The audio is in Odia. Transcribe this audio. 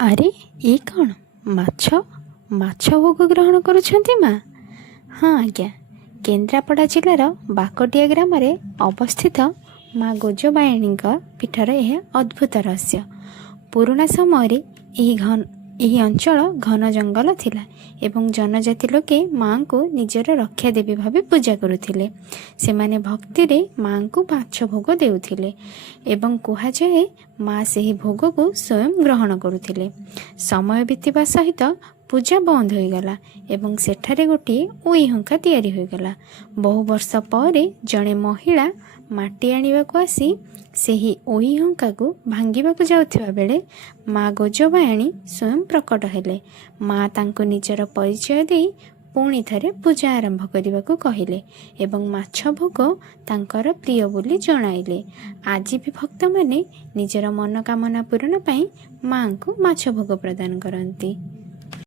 ଆରେ ଏ କ'ଣ ମାଛ ମାଛ ଭୋଗ ଗ୍ରହଣ କରୁଛନ୍ତି ମା? ହଁ ଆଜ୍ଞା, କେନ୍ଦ୍ରାପଡ଼ା ଜିଲ୍ଲାର ବାକଟିଆ ଗ୍ରାମରେ ଅବସ୍ଥିତ ମା ଗୋଜବାୟାଣୀଙ୍କ ପୀଠର ଏହା ଅଦ୍ଭୁତ ରହସ୍ୟ। ପୁରୁଣା ସମୟରେ ଏହି ଅଞ୍ଚଳ ଘନ ଜଙ୍ଗଲ ଥିଲା ଏବଂ ଜନଜାତି ଲୋକେ ମାଙ୍କୁ ନିଜର ରକ୍ଷା ଦେବୀ ଭାବେ ପୂଜା କରୁଥିଲେ। ସେମାନେ ଭକ୍ତିରେ ମାଙ୍କୁ ମାଛ ଭୋଗ ଦେଉଥିଲେ ଏବଂ କୁହାଯାଏ ମା ସେହି ଭୋଗକୁ ସ୍ୱୟଂ ଗ୍ରହଣ କରୁଥିଲେ। ସମୟ ବିତିବା ସହିତ ପୂଜା ବନ୍ଦ ହୋଇଗଲା ଏବଂ ସେଠାରେ ଗୋଟିଏ ଉଇହୁଙ୍କା ତିଆରି ହୋଇଗଲା। ବହୁ ବର୍ଷ ପରେ ଜଣେ ମହିଳା ମାଟି ଆଣିବାକୁ ଆସି ସେହି ଉଇହୁଙ୍କାକୁ ଭାଙ୍ଗିବାକୁ ଯାଉଥିବା ବେଳେ ମା ଗୋଜବାୟାଣୀ ସ୍ୱୟଂ ପ୍ରକଟ ହେଲେ। ମା ତାଙ୍କୁ ନିଜର ପରିଚୟ ଦେଇ ପୁଣି ଥରେ ପୂଜା ଆରମ୍ଭ କରିବାକୁ କହିଲେ ଏବଂ ମାଛ ଭୋଗ ତାଙ୍କର ପ୍ରିୟ ବୋଲି ଜଣାଇଲେ। ଆଜି ବି ଭକ୍ତମାନେ ନିଜର ମନୋକାମନା ପୂରଣ ପାଇଁ ମାଙ୍କୁ ମାଛ ଭୋଗ ପ୍ରଦାନ କରନ୍ତି।